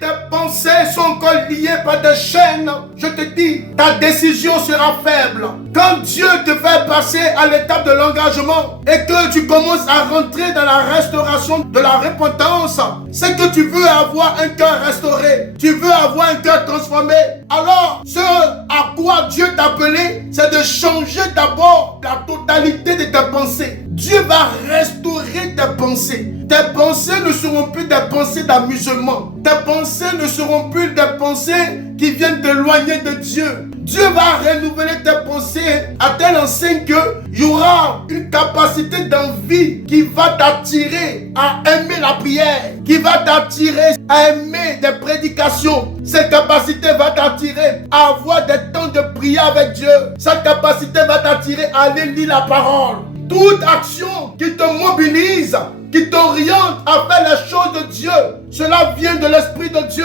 tes pensées sont encore liées par des chaînes, je te dis, ta décision sera faible. Quand Dieu te fait passer à l'étape de l'engagement et que tu commences à rentrer dans la restauration de la repentance, c'est que tu veux avoir un cœur restauré, tu veux avoir un cœur transformé. Alors, ce à quoi Dieu t'a appelé, c'est de changer d'abord la totalité de tes pensées. Dieu va restaurer tes pensées. Tes pensées ne seront plus des pensées d'amusement. Tes pensées ne seront plus des pensées qui viennent t'éloigner de Dieu. Dieu va renouveler tes pensées à telle enseigne qu'il y aura une capacité d'envie qui va t'attirer à aimer la prière, qui va t'attirer à aimer des prédications. Cette capacité va t'attirer à avoir des temps de prière avec Dieu. Cette capacité va t'attirer à aller lire la parole. Toute action qui te mobilise, qui t'oriente à faire les choses de Dieu, cela vient de l'Esprit de Dieu.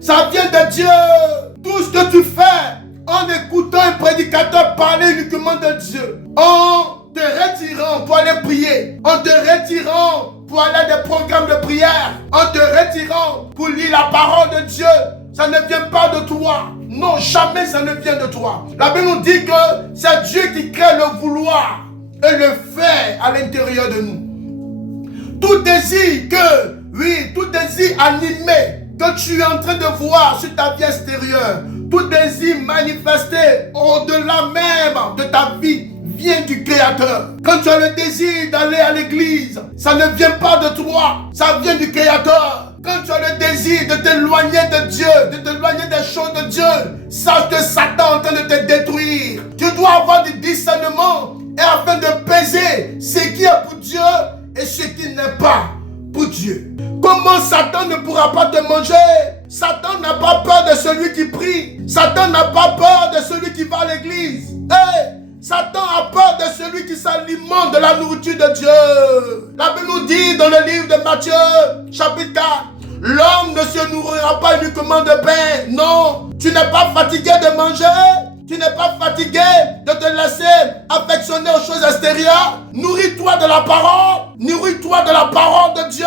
Ça vient de Dieu. Tout ce que tu fais en écoutant un prédicateur parler uniquement de Dieu, en te retirant pour aller prier, en te retirant pour aller à des programmes de prière, en te retirant pour lire la parole de Dieu, ça ne vient pas de toi. Non, jamais ça ne vient de toi. La Bible nous dit que c'est Dieu qui crée le vouloir et le fait à l'intérieur de nous. Tout désir tout désir animé que tu es en train de voir sur ta vie extérieure, tout désir manifesté au-delà même de ta vie vient du Créateur. Quand tu as le désir d'aller à l'église, ça ne vient pas de toi, ça vient du Créateur. Quand tu as le désir de t'éloigner de Dieu, de t'éloigner des choses de Dieu, sache que Satan est en train de te détruire. Tu dois avoir du discernement et afin de peser ce qui est pour Dieu et ce qui n'est pas pour Dieu. Comment Satan ne pourra pas te manger? Satan n'a pas peur de celui qui prie. Satan n'a pas peur de celui qui va à l'église. Satan a peur de celui qui s'alimente de la nourriture de Dieu. La Bible nous dit dans le livre de Matthieu, chapitre 4, l'homme ne se nourrira pas uniquement de pain. Non, tu n'es pas fatigué de manger. Tu n'es pas fatigué de te laisser affectionner aux choses extérieures. Nourris-toi de la parole. Nourris-toi de la parole de Dieu.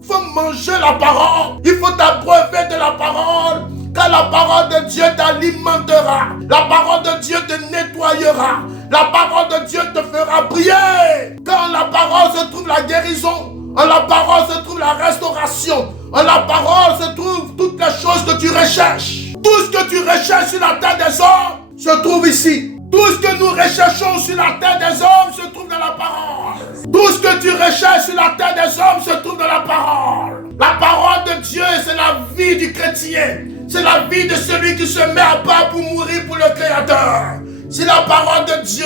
Il faut manger la parole. Il faut t'abreuver de la parole. Car la parole de Dieu t'alimentera. La parole de Dieu te nettoyera. La parole de Dieu te fera briller. Car en la parole se trouve la guérison. En la parole se trouve la restauration. En la parole se trouvent toutes les choses que tu recherches. Tout ce que tu recherches sur la terre des hommes se trouve ici. Tout ce que nous recherchons sur la terre des hommes se trouve dans la parole. Tout ce que tu recherches sur la terre des hommes se trouve dans la parole. La parole de Dieu, c'est la vie du chrétien. C'est la vie de celui qui se met à part pour mourir pour le Créateur. Si la parole de Dieu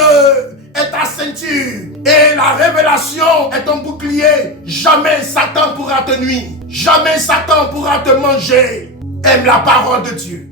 est ta ceinture et la révélation est ton bouclier, jamais Satan pourra te nuire. Jamais Satan pourra te manger. Aime la parole de Dieu.